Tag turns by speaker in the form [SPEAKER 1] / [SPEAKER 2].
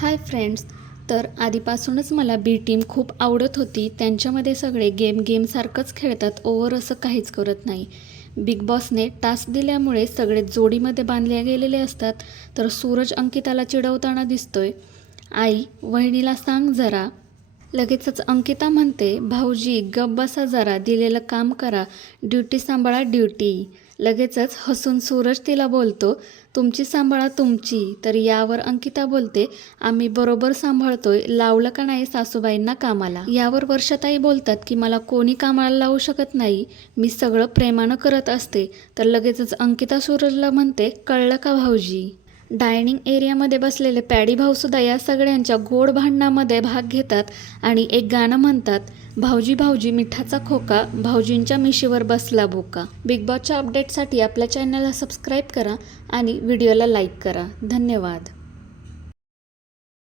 [SPEAKER 1] Hi friends तर आधीपासूनच मला बी टीम खूप आवडत होती. त्यांच्यामध्ये सगळे गेम गेमसारखंच खेळतात ओव्हर असं काहीच करत नाही. बिग बॉसने टास्क दिल्यामुळे सगळे जोडीमध्ये बांधले गेलेले असतात. तर सूरज अंकिताला चिडवताना दिसतोय. आई वहिनीला सांग जरा. लगेचच अंकिता म्हणते भाऊजी गप बसा जरा दिलेलं काम करा ड्युटी सांभाळा ड्युटी. लगेचच हसून सूरज तिला बोलतो तुमची सांभाळा तुमची. तर यावर अंकिता बोलते आम्ही बरोबर सांभाळतोय लावलं का नाही सासूबाईंना कामाला? यावर वर्षाताई बोलतात की मला कोणी कामाला लावू शकत नाही मी सगळं प्रेमानं करत असते. तर लगेचच अंकिता सूरजला म्हणते कळलं का भाऊजी? डायनिंग एरियामध्ये बसलेले पॅडी भाऊसुद्धा या सगळ्यांच्या गोड भांडणामध्ये भाग घेतात आणि एक गाणं म्हणतात भाऊजी भाऊजी मिठाचा खोका भाऊजींच्या मिशीवर बसला बोका. बिग बॉसच्या अपडेटसाठी आपल्या चॅनलला सबस्क्राईब करा आणि व्हिडिओला लाईक करा. धन्यवाद.